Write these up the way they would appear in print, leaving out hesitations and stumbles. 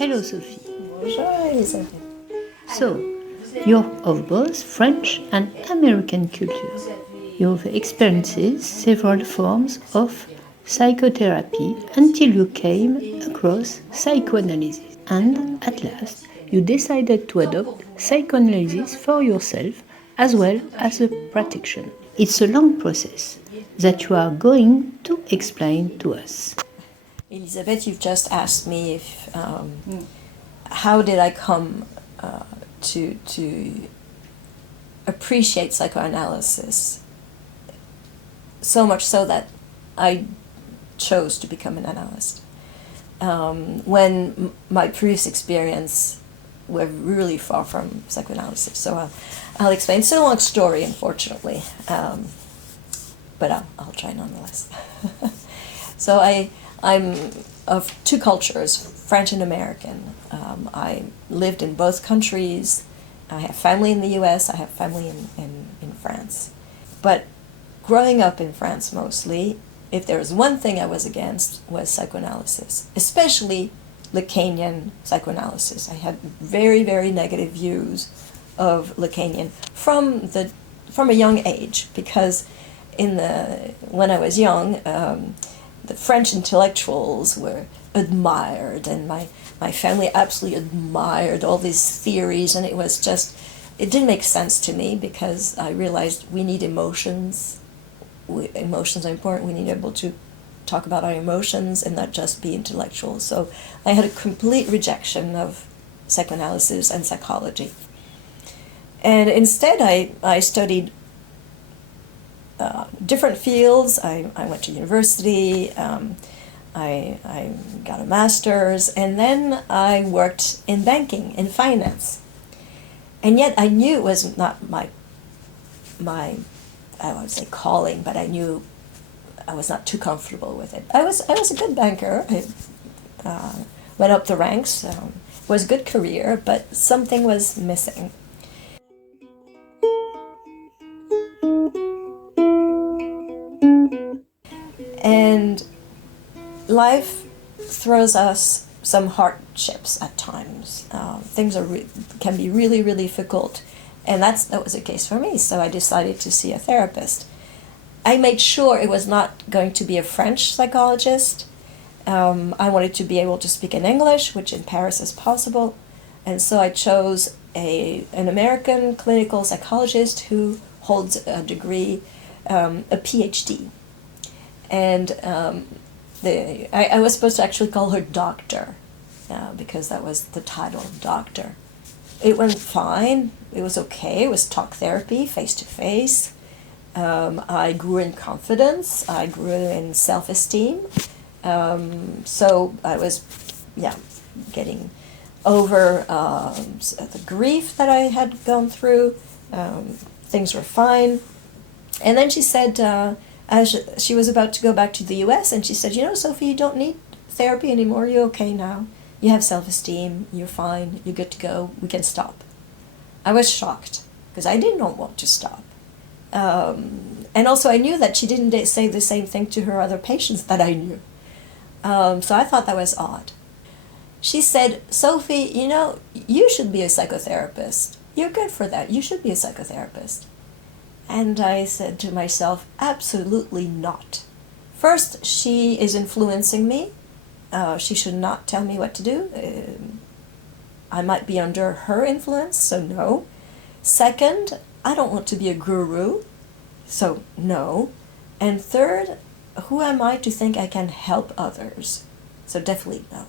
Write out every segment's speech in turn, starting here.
Hello, Sophie. Bonjour, Elisabeth. So, you're of both French and American culture. You've experienced several forms of psychotherapy until you came across psychoanalysis. And at last, you decided to adopt psychoanalysis for yourself as well as a practitioner. It's a long process that you are going to explain to us. Elisabeth, you've just asked me if how did I come to appreciate psychoanalysis, so much so that I chose to become an analyst. When my previous experience were really far from psychoanalysis. So I'll explain. It's a long story, unfortunately, but I'll try nonetheless. So I'm of two cultures, French and American. I lived in both countries. I have family in the US, I have family in France. But growing up in France mostly, if there was one thing I was against, was psychoanalysis, especially Lacanian psychoanalysis. I had very, very negative views of Lacanian from a young age, because when I was young, the French intellectuals were admired, and my family absolutely admired all these theories, and it didn't make sense to me, because I realized we need emotions. Emotions are important. We need to be able to talk about our emotions and not just be intellectual. So I had a complete rejection of psychoanalysis and psychology. And instead I studied different fields. I went to university, I got a master's, and then I worked in banking, in finance. And yet I knew it was not my I would say calling, but I knew I was not too comfortable with it. I was a good banker. I went up the ranks. It was a good career, but something was missing. And life throws us some hardships at times. Things can be really, really difficult, and that was the case for me. So I decided to see a therapist. I made sure it was not going to be a French psychologist. I wanted to be able to speak in English, which in Paris is possible, and so I chose an American clinical psychologist who holds a degree, a PhD. And I was supposed to actually call her doctor, because that was the title, doctor. It went fine. It was okay. It was talk therapy, face-to-face. I grew in confidence. I grew in self-esteem. So I was, getting over the grief that I had gone through. Things were fine. And then she said, as she was about to go back to the US, and she said, Sophie, you don't need therapy anymore. You're okay now. You have self-esteem. You're fine. You're good to go. We can stop. I was shocked, because I did not want to stop. And also I knew that she didn't say the same thing to her other patients that I knew. So I thought that was odd. She said, Sophie, you should be a psychotherapist. You're good for that. You should be a psychotherapist. And I said to myself, absolutely not. First, she is influencing me. She should not tell me what to do. I might be under her influence, so no. Second, I don't want to be a guru, so no. And third, who am I to think I can help others? So definitely no.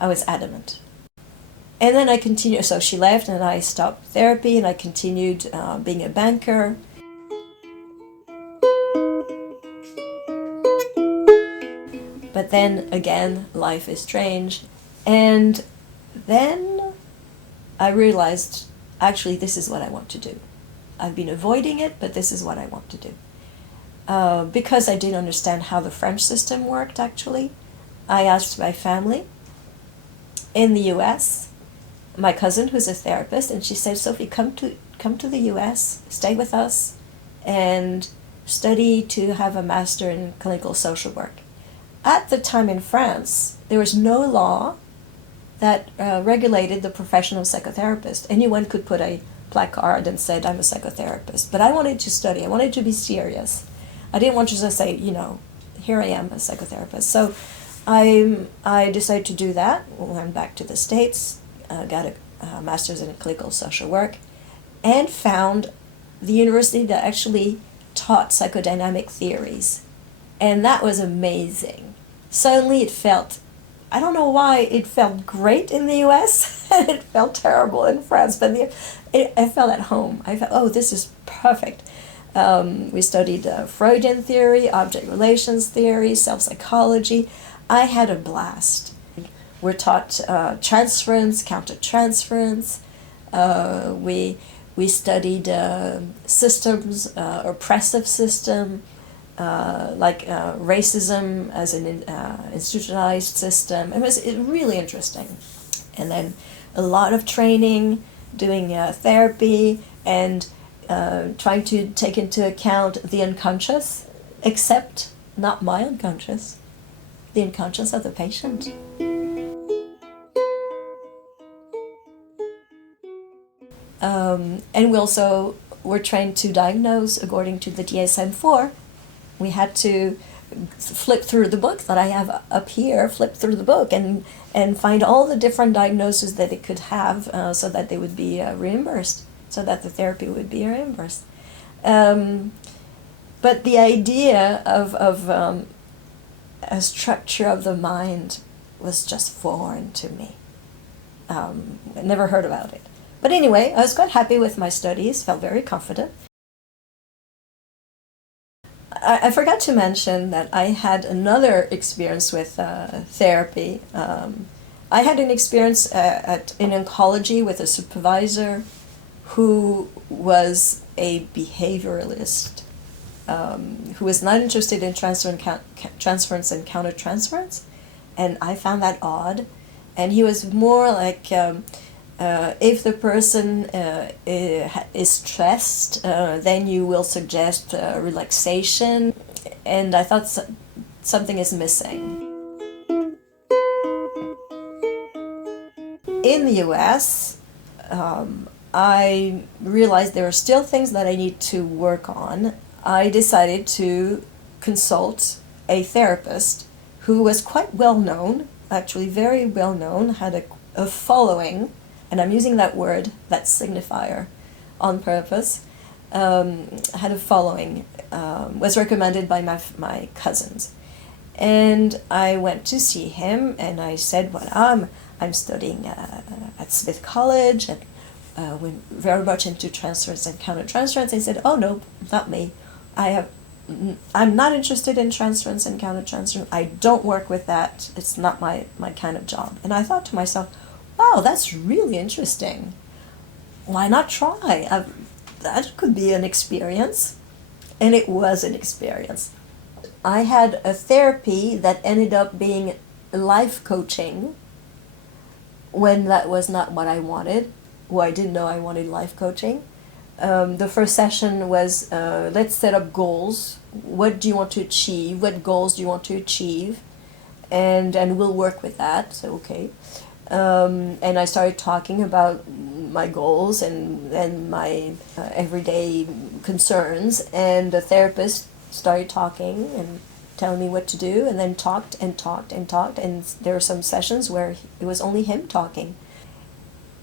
I was adamant. And then I continued, so she left and I stopped therapy and I continued being a banker. But then again, life is strange. And then I realized, actually, this is what I want to do. I've been avoiding it, but this is what I want to do. Because I didn't understand how the French system worked, actually, I asked my family in the US, my cousin who's a therapist, and she said, Sophie, come to the US, stay with us, and study to have a master in clinical social work. At the time in France, there was no law that regulated the profession of psychotherapist. Anyone could put a placard and said, I'm a psychotherapist. But I wanted to study. I wanted to be serious. I didn't want to just say, here I am, a psychotherapist. So I decided to do that. Went back to the States, got a master's in clinical social work, and found the university that actually taught psychodynamic theories. And that was amazing. Suddenly it felt, I don't know why, it felt great in the US and it felt terrible in France, but I felt at home. I felt, oh, this is perfect. We studied Freudian theory, object relations theory, self-psychology. I had a blast. We're taught transference, counter-transference. We studied systems, oppressive system, like racism as an institutionalized system. It was really interesting. And then a lot of training, doing therapy, and trying to take into account the unconscious, except not my unconscious, the unconscious of the patient. And we also were trained to diagnose according to the DSM-4. We had to flip through the book that I have up here, flip through the book and find all the different diagnoses that it could have so that they would be reimbursed, so that the therapy would be reimbursed. But the idea of a structure of the mind was just foreign to me. I never heard about it. But anyway, I was quite happy with my studies, felt very confident. I forgot to mention that I had another experience with therapy. I had an experience in oncology with a supervisor who was a behavioralist, who was not interested in transference and counter-transference, and I found that odd. And he was more like, if the person is stressed, then you will suggest relaxation, and I thought something is missing. In the US, I realized there are still things that I need to work on. I decided to consult a therapist who was quite well known, actually very well known, had a following, and I'm using that word, that signifier, on purpose, had a following, was recommended by my cousins. And I went to see him, and I said, well, I'm studying at Smith College, and we're very much into transference and counter-transference. He said, oh, no, not me. I'm not interested in transference and counter-transference. I don't work with that. It's not my kind of job. And I thought to myself, wow, that's really interesting. Why not try? That could be an experience. And it was an experience. I had a therapy that ended up being life coaching when that was not what I wanted. Well, I didn't know I wanted life coaching. The first session was, let's set up goals. What do you want to achieve? What goals do you want to achieve? And we'll work with that. So, okay. And I started talking about my goals and my everyday concerns, and the therapist started talking and telling me what to do, and then talked, and there were some sessions where it was only him talking.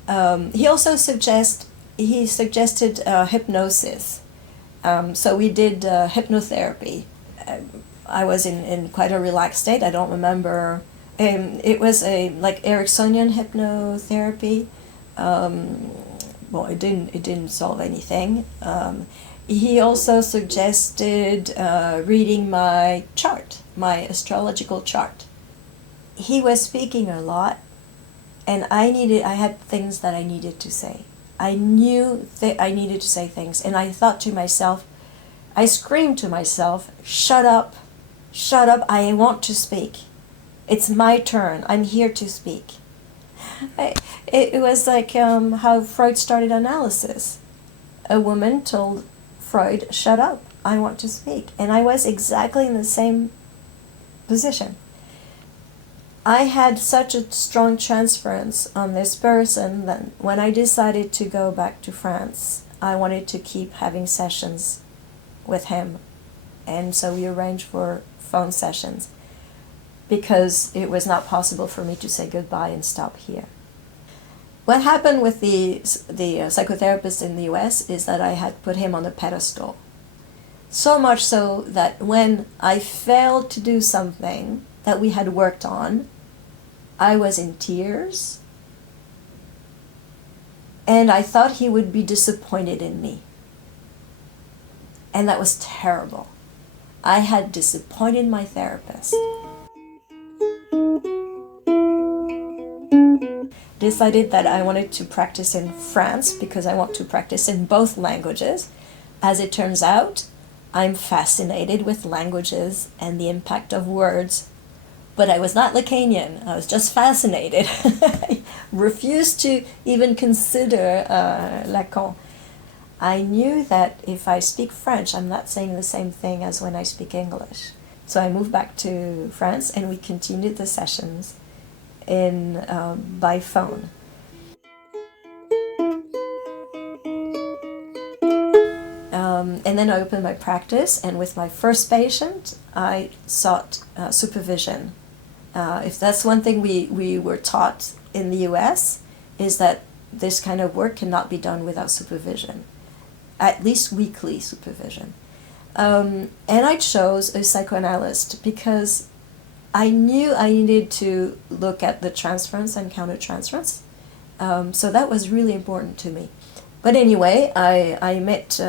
He also suggested hypnosis. So we did hypnotherapy. I was in quite a relaxed state. I don't remember. It was like Ericksonian hypnotherapy. Well, it didn't solve anything. He also suggested reading my chart, my astrological chart. He was speaking a lot, and I had things that I needed to say. I knew that I needed to say things, and I thought to myself, I screamed to myself, shut up, I want to speak. It's my turn, I'm here to speak. It was like how Freud started analysis. A woman told Freud, shut up, I want to speak. And I was exactly in the same position. I had such a strong transference on this person that when I decided to go back to France, I wanted to keep having sessions with him. And so we arranged for phone sessions because it was not possible for me to say goodbye and stop here. What happened with the psychotherapist in the US is that I had put him on a pedestal. So much so that when I failed to do something that we had worked on, I was in tears, and I thought he would be disappointed in me. And that was terrible. I had disappointed my therapist. Decided that I wanted to practice in France because I want to practice in both languages. As it turns out, I'm fascinated with languages and the impact of words. But I was not Lacanian. I was just fascinated. I refused to even consider Lacan. I knew that if I speak French, I'm not saying the same thing as when I speak English. So I moved back to France and we continued the sessions by phone. And then I opened my practice, and with my first patient, I sought supervision. If that's one thing we were taught in the US, is that this kind of work cannot be done without supervision, at least weekly supervision. And I chose a psychoanalyst because I knew I needed to look at the transference and countertransference. So that was really important to me. But anyway, I met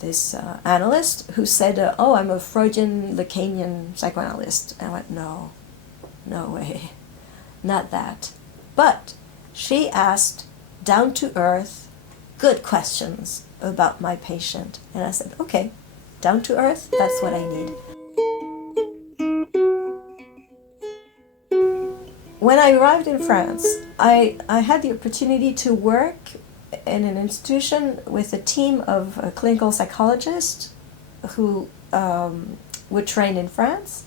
this analyst who said, oh, I'm a Freudian-Lacanian psychoanalyst. I went, no way, not that. But she asked down-to-earth, good questions about my patient. And I said, okay, down-to-earth, that's what I need. When I arrived in France, I had the opportunity to work in an institution with a team of clinical psychologists who were trained in France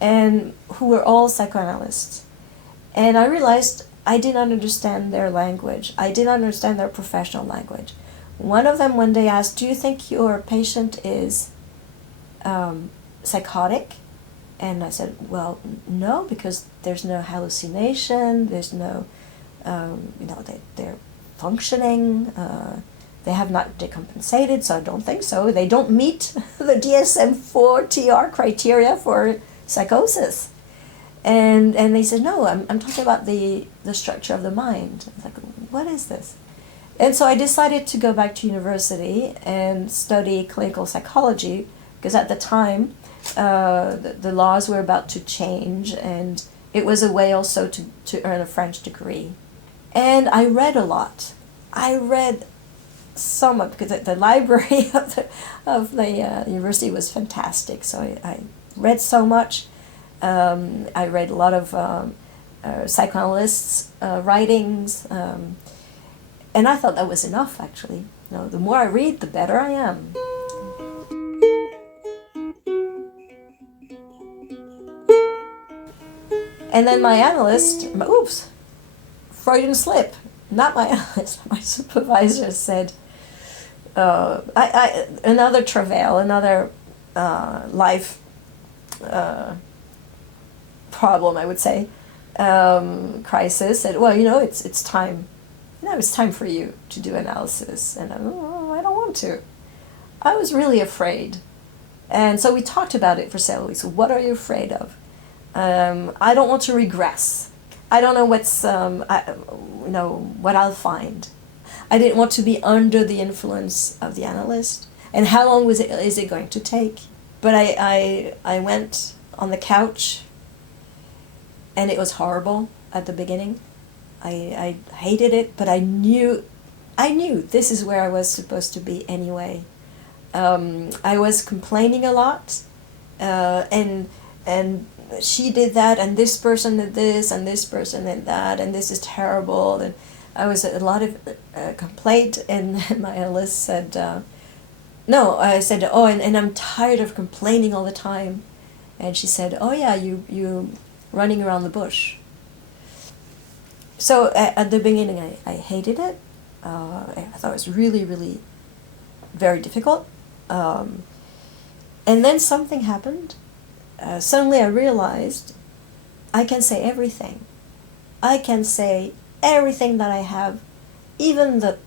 and who were all psychoanalysts. And I realized I did not understand their language. I did not understand their professional language. One of them one day asked, do you think your patient is psychotic? And I said, well, no, because there's no hallucination, there's no, they're functioning, they have not decompensated, so I don't think so. They don't meet the DSM-4 TR criteria for psychosis. And they said, no, I'm talking about the structure of the mind. I was like, what is this? And so I decided to go back to university and study clinical psychology, because at the time, the laws were about to change, and it was a way also to earn a French degree. And I read a lot. I read so much, because the library of the university was fantastic. So I read so much. I read a lot of psychoanalysts' writings, and I thought that was enough, actually. The more I read, the better I am. And then my analyst, Freudian slip, not my analyst, my supervisor said, another travail, another life problem, I would say, crisis, said, well, it's time. It's time for you to do analysis. And I don't want to. I was really afraid. And so we talked about it for several weeks. What are you afraid of? I don't want to regress. I don't know what I'll find. I didn't want to be under the influence of the analyst. And how long is it going to take? But I went on the couch, and it was horrible at the beginning. I hated it, but I knew this is where I was supposed to be anyway. I was complaining a lot, and she did that, and this person did this, and this person did that, and this is terrible. And I was a lot of complaint, and my analyst said, no, I said, and I'm tired of complaining all the time. And she said, oh yeah, you running around the bush. So at the beginning, I hated it. I thought it was really, really very difficult. And then something happened. Suddenly I realized I can say everything. I can say everything that I have, even the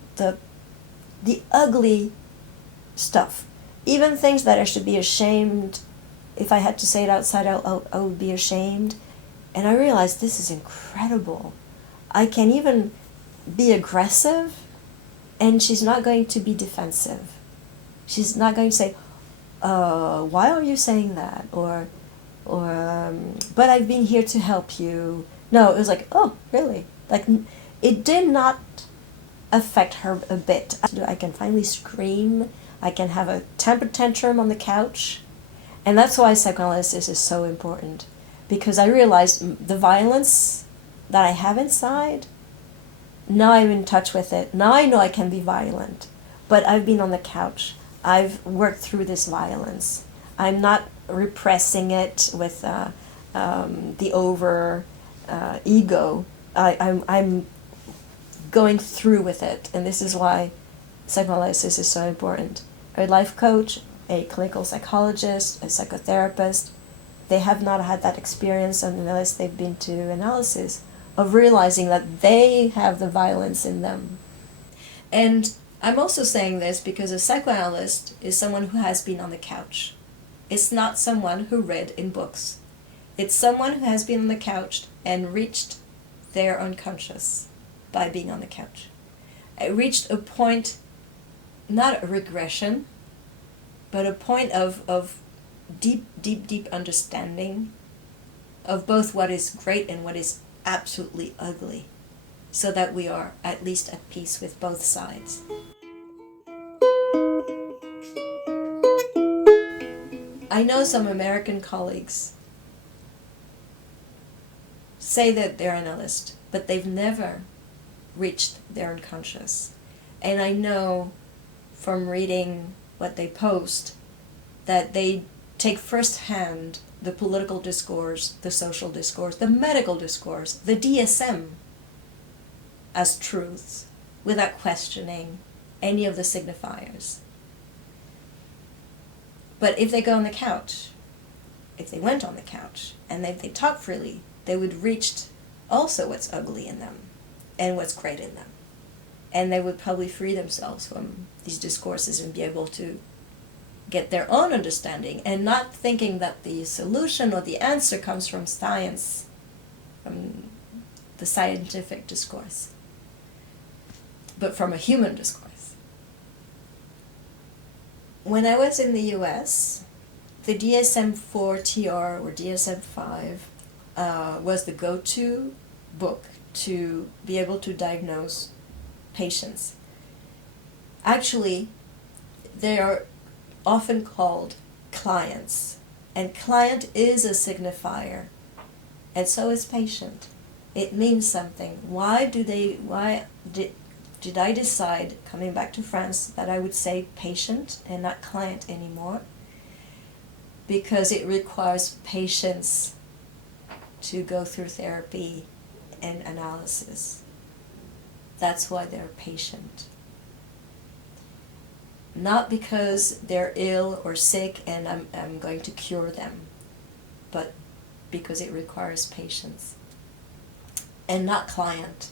ugly stuff, even things that I should be ashamed. If I had to say it outside, I would be ashamed. And I realized this is incredible. I can even be aggressive, and she's not going to be defensive. She's not going to say, why are you saying that? Or but I've been here to help you. No, it was like, oh, really? Like, it did not affect her a bit. I can finally scream. I can have a temper tantrum on the couch. And that's why psychoanalysis is so important. Because I realized the violence that I have inside, now I'm in touch with it. Now I know I can be violent. But I've been on the couch. I've worked through this violence. I'm not repressing it with the over ego. I'm going through with it, and this is why psychoanalysis is so important. A life coach, a clinical psychologist, a psychotherapist, they have not had that experience unless they've been to analysis of realizing that they have the violence in them. And I'm also saying this because a psychoanalyst is someone who has been on the couch. It's not someone who read in books. It's someone who has been on the couch and reached their unconscious by being on the couch. It reached a point, not a regression, but a point of deep, deep, deep understanding of both what is great and what is absolutely ugly, so that we are at least at peace with both sides. I know some American colleagues say that they're analyst, but they've never reached their unconscious. And I know from reading what they post that they take firsthand the political discourse, the social discourse, the medical discourse, the DSM as truths without questioning any of the signifiers. But if they go on the couch, if they went on the couch, and if they talk freely, they would reach also what's ugly in them and what's great in them. And they would probably free themselves from these discourses and be able to get their own understanding, and not thinking that the solution or the answer comes from science, from the scientific discourse, but from a human discourse. When I was in the US, the DSM-4 TR or DSM-5 was the go-to book to be able to diagnose patients. Actually, they are often called clients, and client is a signifier, and so is patient. It means something. Why did I decide, coming back to France, that I would say patient and not client anymore? Because it requires patience to go through therapy and analysis. That's why they're patient. Not because they're ill or sick and I'm going to cure them, but because it requires patience. And not client.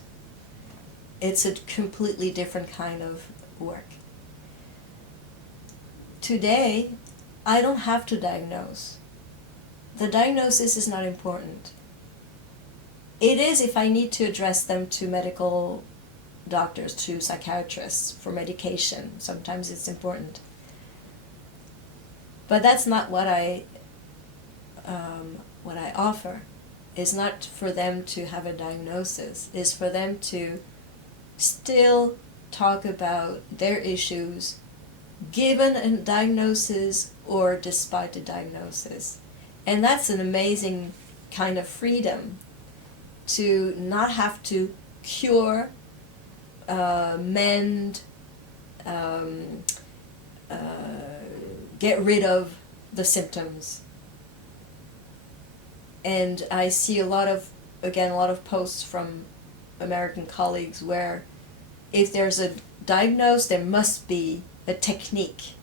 It's a completely different kind of work. Today, I don't have to diagnose. The diagnosis is not important. It is if I need to address them to medical doctors, to psychiatrists for medication. Sometimes it's important. But that's not what I offer. It's not for them to have a diagnosis. It's for them to still talk about their issues given a diagnosis or despite a diagnosis. And that's an amazing kind of freedom to not have to cure, mend, get rid of the symptoms. And I see a lot of posts from American colleagues where if there's a diagnosis, there must be a technique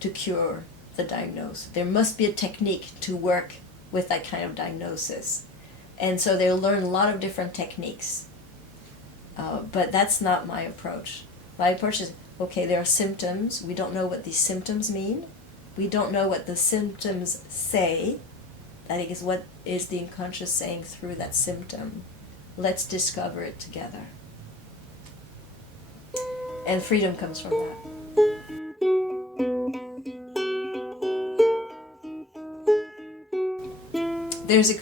to cure the diagnosis. There must be a technique to work with that kind of diagnosis. And so they'll learn a lot of different techniques. But that's not my approach. My approach is, okay, there are symptoms. We don't know what these symptoms mean. We don't know what the symptoms say. That is, what is the unconscious saying through that symptom? Let's discover it together. And freedom comes from that. There's a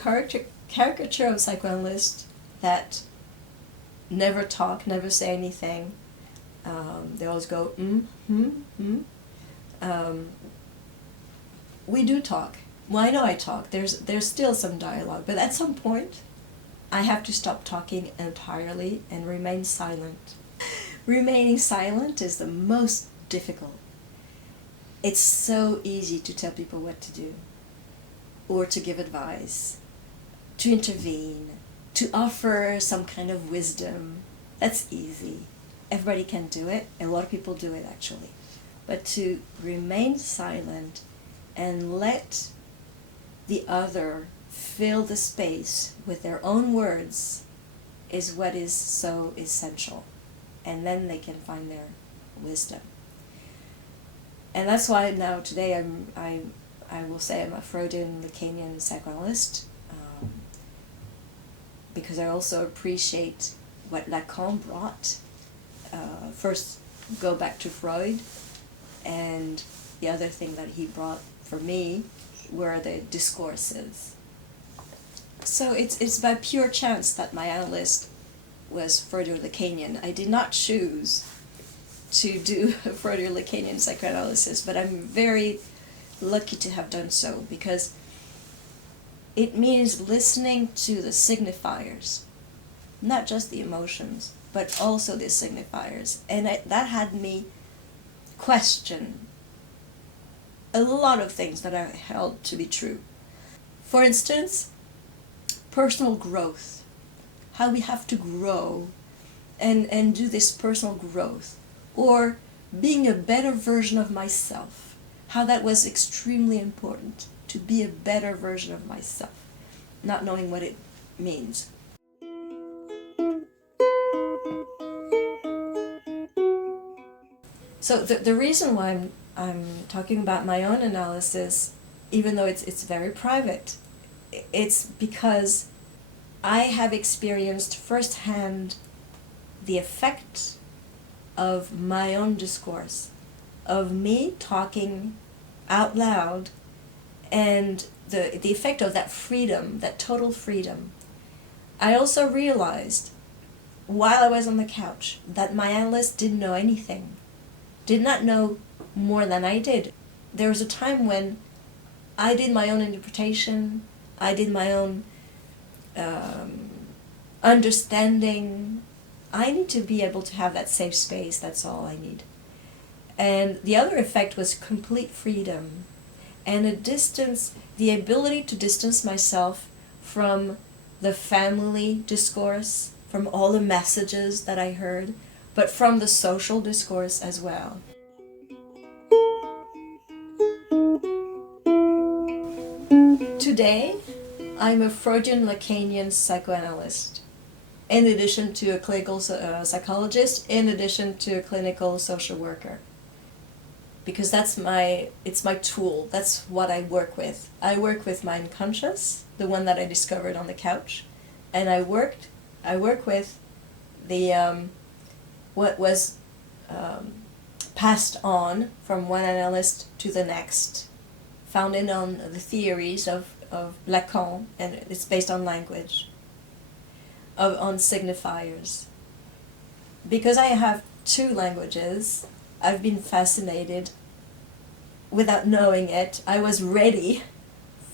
caricature of psychoanalysts that never talk, never say anything. They always go, we do talk. Well, I know I talk. There's still some dialogue, but at some point, I have to stop talking entirely and remain silent. Remaining silent is the most difficult. It's so easy to tell people what to do, or to give advice, to intervene, to offer some kind of wisdom. That's easy. Everybody can do it, and a lot of people do it actually. But to remain silent and let the other fill the space with their own words is what is so essential. And then they can find their wisdom. And that's why now today I will say I'm a Freudian-Lacanian psychoanalyst, because I also appreciate what Lacan brought. First, go back to Freud, and the other thing that he brought for me were the discourses. So it's by pure chance that my analyst was Freudian-Lacanian. I did not choose to do a Freudian-Lacanian psychoanalysis, but I'm very lucky to have done so, because it means listening to the signifiers, not just the emotions, but also the signifiers. And that had me question a lot of things that I held to be true. For instance, personal growth, how we have to grow and do this personal growth, or being a better version of myself, how that was extremely important, to be a better version of myself, not knowing what it means. So the reason why I'm talking about my own analysis, even though it's very private, it's because I have experienced firsthand the effect of my own discourse, of me talking out loud, and the effect of that freedom, that total freedom. I also realized while I was on the couch that my analyst didn't know anything, did not know more than I did. There was a time when I did my own interpretation, I did my own understanding. I need to be able to have that safe space, that's all I need. And the other effect was complete freedom and the ability to distance myself from the family discourse, from all the messages that I heard, but from the social discourse as well. Today, I'm a Freudian-Lacanian psychoanalyst, in addition to a clinical psychologist, in addition to a clinical social worker. Because it's my tool, that's what I work with. I work with my unconscious, the one that I discovered on the couch, and I work with the what was passed on from one analyst to the next, founded on the theories of Lacan, and it's based on language, on signifiers. Because I have two languages, I've been fascinated without knowing it. I was ready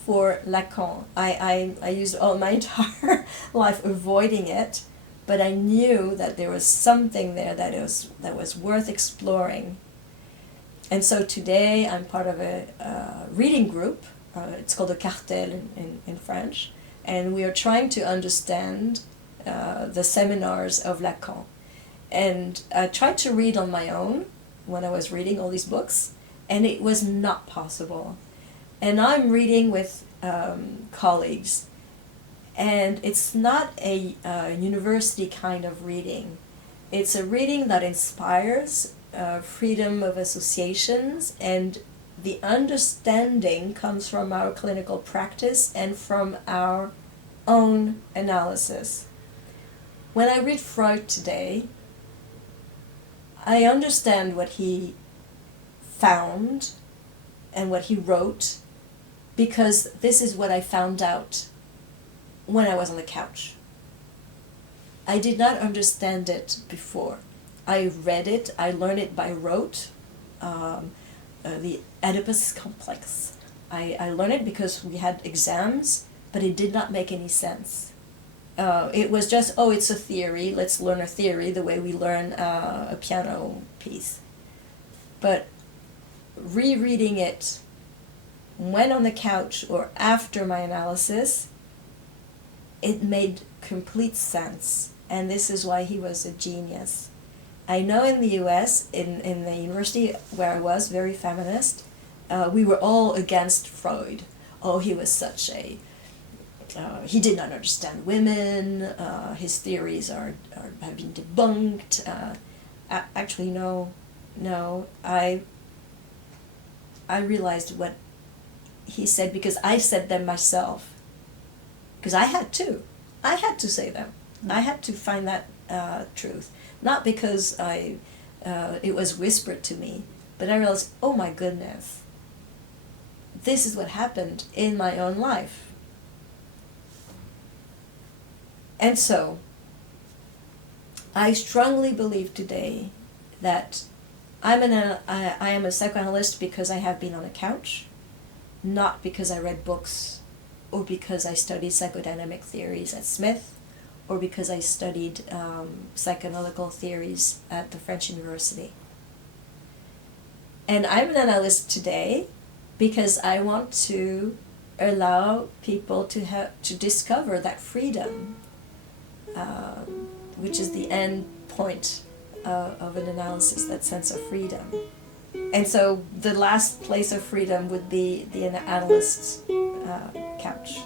for Lacan. I used all my entire life avoiding it, but I knew that there was something there that was worth exploring. And so today I'm part of a reading group it's called a cartel in French, and we are trying to understand the seminars of Lacan. And I tried to read on my own when I was reading all these books, and it was not possible. And I'm reading with colleagues, and it's not a university kind of reading. It's a reading that inspires freedom of associations, and the understanding comes from our clinical practice and from our own analysis. When I read Freud today, I understand what he found and what he wrote, because this is what I found out when I was on the couch. I did not understand it before. I read it, I learned it by rote, the Oedipus complex. I learned it because we had exams, but it did not make any sense. It was just, oh, it's a theory, let's learn a theory the way we learn a piano piece. But rereading it when on the couch or after my analysis, it made complete sense. And this is why he was a genius. I know in the US, in the university where I was, very feminist, we were all against Freud. Oh, he was such a... he did not understand women, his theories have been debunked. Actually, no, I realized what he said because I said them myself. Because I had to say them. I had to find that truth. Not because it was whispered to me, but I realized, oh my goodness, this is what happened in my own life. And so, I strongly believe today that I am a psychoanalyst because I have been on a couch, not because I read books, or because I studied psychodynamic theories at Smith, or because I studied psychoanalytical theories at the French University. And I'm an analyst today because I want to allow people to discover that freedom, which is the end point of an analysis, that sense of freedom. And so the last place of freedom would be the analyst's couch.